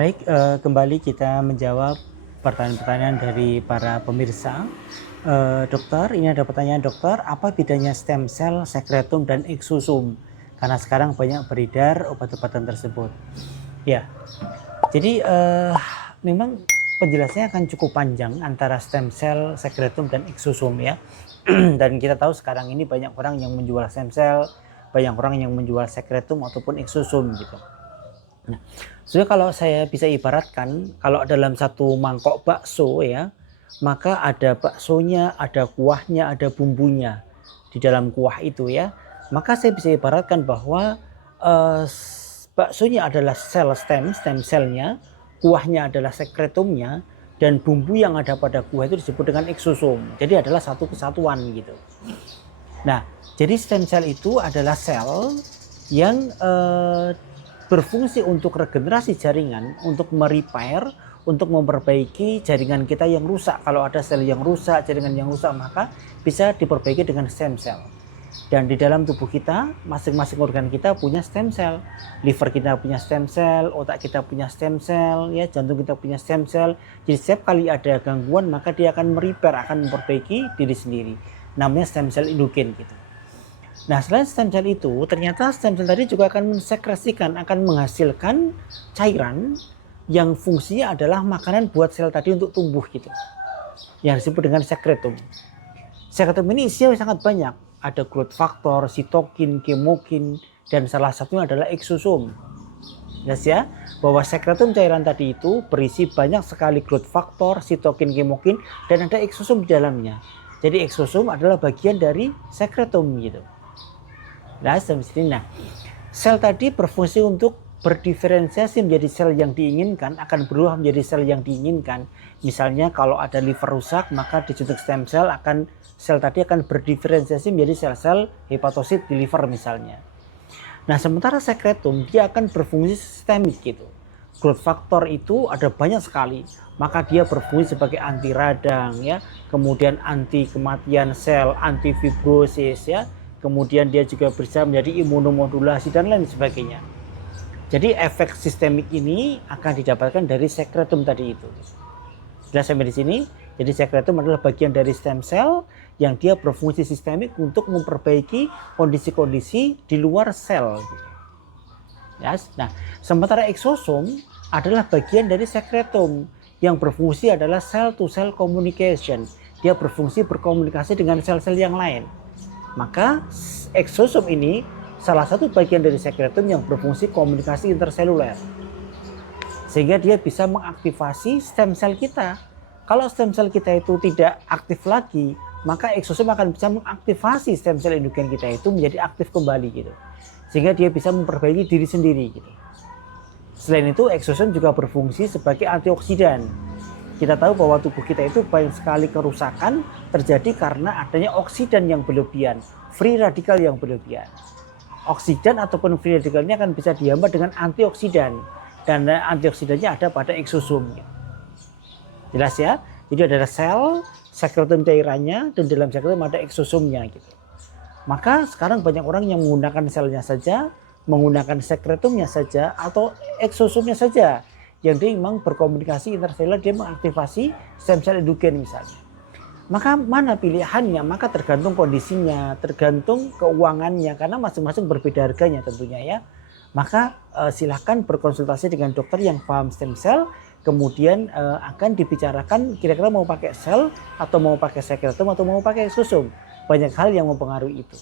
Baik, kembali kita menjawab pertanyaan-pertanyaan dari para pemirsa. Dokter, ini ada pertanyaan dokter, apa bedanya stem cell, sekretum, dan exosum? Karena sekarang banyak beredar obat-obatan tersebut. Ya, jadi memang penjelasannya akan cukup panjang antara stem cell, sekretum, dan exosum ya. Dan kita tahu sekarang ini banyak orang yang menjual stem cell, banyak orang yang menjual sekretum ataupun exosum gitu. Nah, sebenarnya kalau saya bisa ibaratkan, kalau dalam satu mangkok bakso ya, maka ada baksonya, ada kuahnya, ada bumbunya di dalam kuah itu ya. Maka saya bisa ibaratkan bahwa baksonya adalah stem cellnya, kuahnya adalah sekretumnya, dan bumbu yang ada pada kuah itu disebut dengan exosome. Jadi adalah satu kesatuan gitu. Nah, jadi stem cell itu adalah sel yang berfungsi untuk regenerasi jaringan, untuk merepair, untuk memperbaiki jaringan kita yang rusak. Kalau ada sel yang rusak, jaringan yang rusak, maka bisa diperbaiki dengan stem cell. Dan di dalam tubuh kita, masing-masing organ kita punya stem cell. Liver kita punya stem cell, otak kita punya stem cell, ya, jantung kita punya stem cell. Jadi setiap kali ada gangguan, maka dia akan merepair, akan memperbaiki diri sendiri. Namanya stem cell endogen gitu. Nah, selain stem cell itu, ternyata stem cell tadi juga akan mensekresikan, akan menghasilkan cairan yang fungsinya adalah makanan buat sel tadi untuk tumbuh gitu. Yang disebut dengan sekretum. Sekretum ini isinya sangat banyak. Ada growth factor, sitokin, kemokin, dan salah satunya adalah exosome. Jelas ya, bahwa sekretum cairan tadi itu berisi banyak sekali growth factor, sitokin, kemokin, dan ada exosome di dalamnya. Jadi exosome adalah bagian dari sekretum gitu. Nah, sel tadi berfungsi untuk berdiferensiasi menjadi sel yang diinginkan, akan berubah menjadi sel yang diinginkan. Misalnya kalau ada liver rusak, maka disuntik stem cell sel tadi akan berdiferensiasi menjadi sel-sel hepatosit di liver misalnya. Nah, sementara sekretum dia akan berfungsi sistemik gitu. Growth factor itu ada banyak sekali, maka dia berfungsi sebagai anti radang ya, kemudian anti kematian sel, anti fibrosis ya. Kemudian dia juga bisa menjadi imunomodulasi dan lain sebagainya. Jadi efek sistemik ini akan didapatkan dari sekretum tadi itu. Jelas sampai di sini? Jadi sekretum adalah bagian dari stem cell yang dia berfungsi sistemik untuk memperbaiki kondisi-kondisi di luar sel. Ya, nah, sementara exosome adalah bagian dari sekretum yang berfungsi adalah cell to cell communication. Dia berfungsi berkomunikasi dengan sel-sel yang lain. Maka exosome ini salah satu bagian dari sekretum yang berfungsi komunikasi interseluler. Sehingga dia bisa mengaktifasi stem cell kita. Kalau stem cell kita itu tidak aktif lagi, maka exosome akan bisa mengaktifasi stem cell endogen kita itu menjadi aktif kembali gitu. Sehingga dia bisa memperbaiki diri sendiri gitu. Selain itu, exosome juga berfungsi sebagai antioksidan. Kita tahu bahwa tubuh kita itu banyak sekali kerusakan terjadi karena adanya oksidan yang berlebihan, free radikal yang berlebihan. Oksidan ataupun free radikal ini akan bisa dihambat dengan antioksidan, dan antioksidannya ada pada exosome. Jelas ya? Jadi ada sel, sekretum cairannya, dan dalam sekretum ada exosomenya gitu. Maka sekarang banyak orang yang menggunakan selnya saja, menggunakan sekretumnya saja, atau exosomenya saja. Yang dia memang berkomunikasi interseluler, dia mengaktifasi stem cell endogen misalnya. Maka mana pilihannya? Maka tergantung kondisinya, tergantung keuangannya, karena masing-masing berbeda harganya tentunya ya. Maka silahkan berkonsultasi dengan dokter yang paham stem cell, kemudian akan dibicarakan kira-kira mau pakai sel atau mau pakai sekretum atau mau pakai exosome. Banyak hal yang mempengaruhi itu.